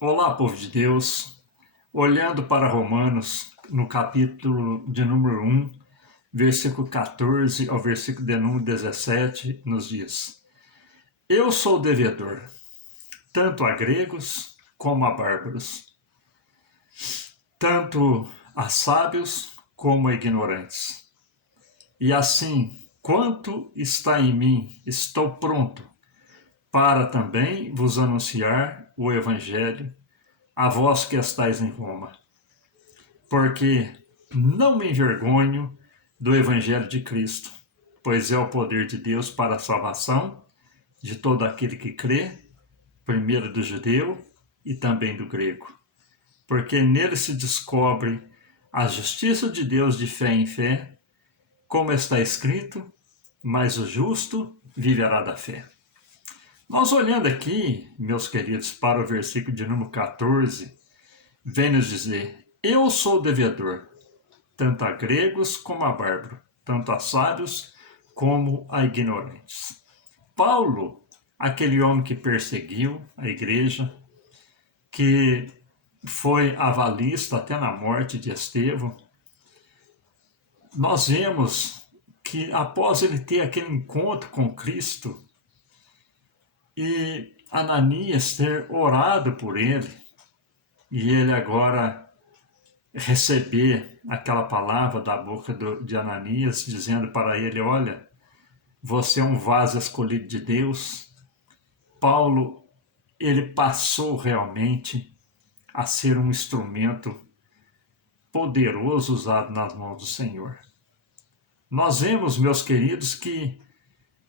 Olá, povo de Deus. Olhando para Romanos, no capítulo de número 1, versículo 14 ao versículo de número 17, nos diz: Eu sou devedor, tanto a gregos como a bárbaros, tanto a sábios como a ignorantes. E assim, quanto está em mim, estou pronto para também vos anunciar o evangelho, a vós que estáis em Roma, porque não me envergonho do Evangelho de Cristo, pois é o poder de Deus para a salvação de todo aquele que crê, primeiro do judeu e também do grego, porque nele se descobre a justiça de Deus de fé em fé, como está escrito, mas o justo viverá da fé. Nós olhando aqui, meus queridos, para o versículo de número 14, vem nos dizer: Eu sou devedor, tanto a gregos como a bárbaros, tanto a sábios como a ignorantes. Paulo, aquele homem que perseguiu a igreja, que foi avalista até na morte de Estevão, nós vemos que após ele ter aquele encontro com Cristo e Ananias ter orado por ele, e ele agora receber aquela palavra da boca de Ananias, dizendo para ele: olha, você é um vaso escolhido de Deus. Paulo, ele passou realmente a ser um instrumento poderoso usado nas mãos do Senhor. Nós vemos, meus queridos, que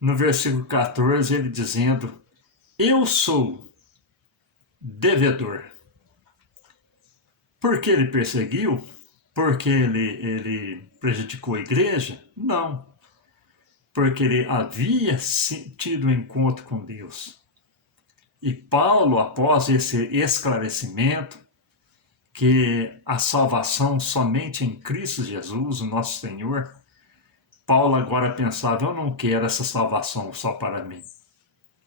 no versículo 14 ele dizendo: eu sou devedor. Porque ele perseguiu? Porque ele prejudicou a igreja? Não. Porque ele havia tido um encontro com Deus. E Paulo, após esse esclarecimento, que a salvação somente em Cristo Jesus, o nosso Senhor, Paulo agora pensava: eu não quero essa salvação só para mim.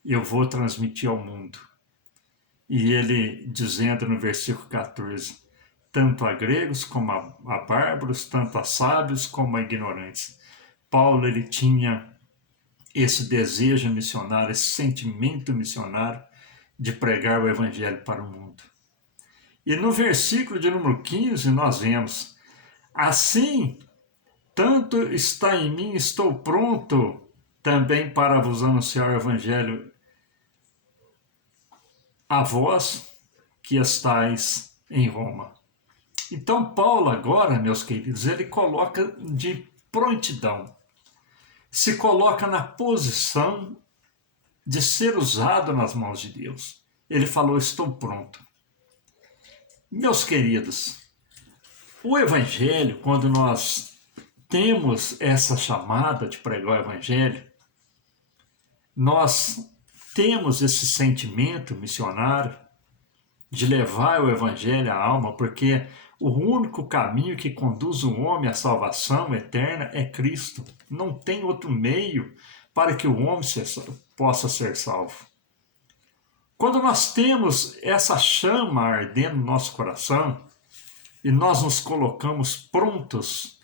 Eu vou transmitir ao mundo. E ele dizendo no versículo 14: tanto a gregos como a bárbaros, tanto a sábios como a ignorantes. Paulo, ele tinha esse desejo missionário, esse sentimento missionário de pregar o evangelho para o mundo. E no versículo de número 15 nós vemos: assim, tanto está em mim, estou pronto também para vos anunciar o evangelho a vós que estáis em Roma. Então Paulo agora, meus queridos, ele coloca de prontidão, se coloca na posição de ser usado nas mãos de Deus. Ele falou: estou pronto. Meus queridos, o evangelho, quando nós temos essa chamada de pregar o evangelho, nós temos esse sentimento missionário de levar o evangelho à alma, porque o único caminho que conduz o homem à salvação eterna é Cristo. Não tem outro meio para que o homem possa ser salvo. Quando nós temos essa chama ardendo no nosso coração e nós nos colocamos prontos,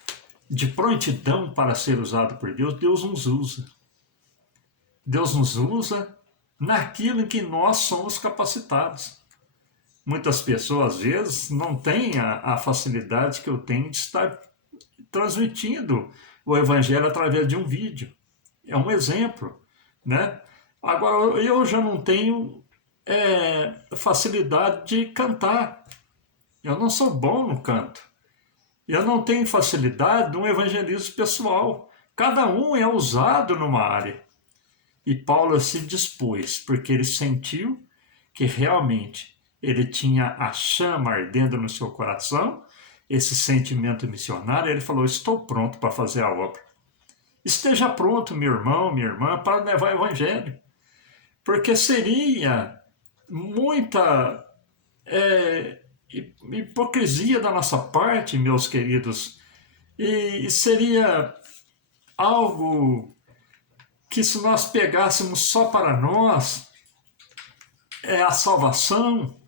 de prontidão para ser usado por Deus, Deus nos usa. Deus nos usa naquilo em que nós somos capacitados. Muitas pessoas, às vezes, não têm a facilidade que eu tenho de estar transmitindo o evangelho através de um vídeo. É um exemplo, né? Agora, eu já não tenho facilidade de cantar. Eu não sou bom no canto. Eu não tenho facilidade de um evangelismo pessoal. Cada um é usado numa área. E Paulo se dispôs, porque ele sentiu que realmente ele tinha a chama ardendo no seu coração, esse sentimento missionário. Ele falou: estou pronto para fazer a obra. Esteja pronto, meu irmão, minha irmã, para levar o evangelho. Porque seria muita hipocrisia da nossa parte, meus queridos, e seria algo que, se nós pegássemos só para nós a salvação,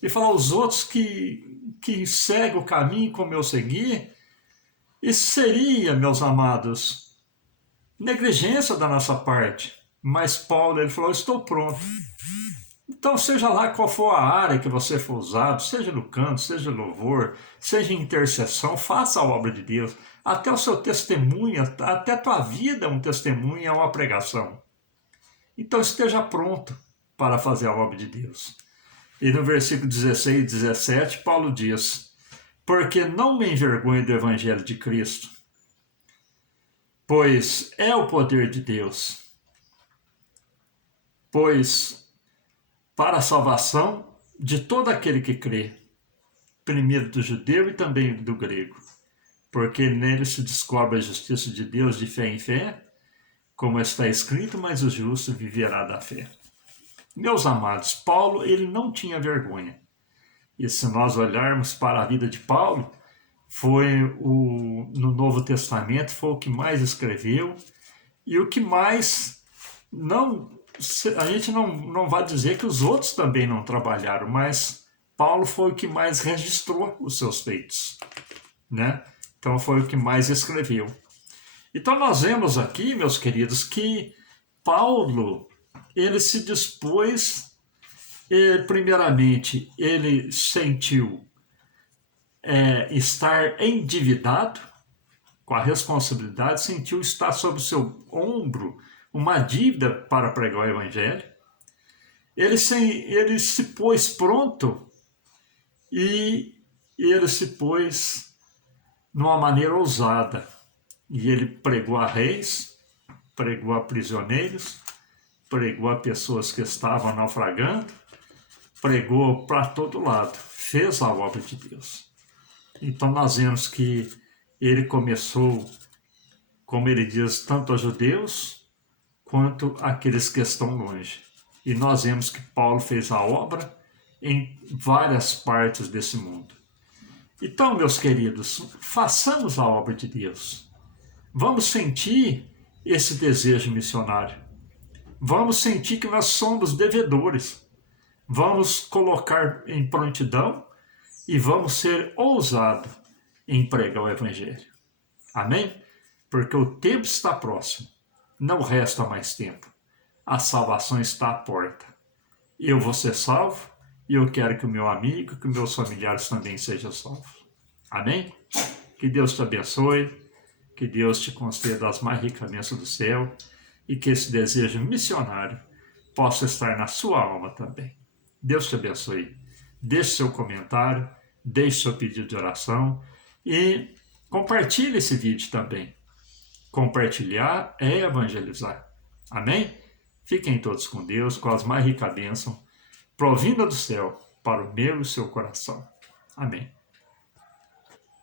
Ele falou, os outros que seguem o caminho como eu segui, isso seria, meus amados, negligência da nossa parte. Mas Paulo, ele falou, estou pronto. Então, seja lá qual for a área que você for usado, seja no canto, seja louvor, seja em intercessão, faça a obra de Deus. Até o seu testemunho, até a tua vida é um testemunho, é uma pregação. Então, esteja pronto para fazer a obra de Deus. E no versículo 16 e 17, Paulo diz, porque não me envergonho do evangelho de Cristo, pois é o poder de Deus, pois para a salvação de todo aquele que crê, primeiro do judeu e também do grego, porque nele se descobre a justiça de Deus de fé em fé, como está escrito, mas o justo viverá da fé. Meus amados, Paulo, ele não tinha vergonha. E se nós olharmos para a vida de Paulo, no Novo Testamento, foi o que mais escreveu e o que mais a gente não vai dizer que os outros também não trabalharam, mas Paulo foi o que mais registrou os seus feitos, né? Então foi o que mais escreveu. Então nós vemos aqui, meus queridos, que Paulo, ele se dispôs, primeiramente, ele sentiu estar endividado com a responsabilidade, sentiu estar sobre o seu ombro uma dívida para pregar o evangelho. Ele se pôs pronto e ele se pôs numa maneira ousada. E ele pregou a reis, pregou a prisioneiros, pregou a pessoas que estavam naufragando, pregou para todo lado, fez a obra de Deus. Então nós vemos que ele começou, como ele diz, tanto aos judeus quanto aqueles que estão longe. E nós vemos que Paulo fez a obra em várias partes desse mundo. Então, meus queridos, façamos a obra de Deus. Vamos sentir esse desejo missionário. Vamos sentir que nós somos devedores. Vamos colocar em prontidão e vamos ser ousados em pregar o evangelho. Amém? Porque o tempo está próximo. Não resta mais tempo. A salvação está à porta. Eu vou ser salvo e eu quero que o meu amigo, que os meus familiares também sejam salvos. Amém? Que Deus te abençoe, que Deus te conceda as mais ricas bênçãos do céu e que esse desejo missionário possa estar na sua alma também. Deus te abençoe. Deixe seu comentário, deixe seu pedido de oração e compartilhe esse vídeo também. Compartilhar é evangelizar. Amém? Fiquem todos com Deus, com as mais ricas bênçãos, provinda do céu, para o meu e o seu coração. Amém.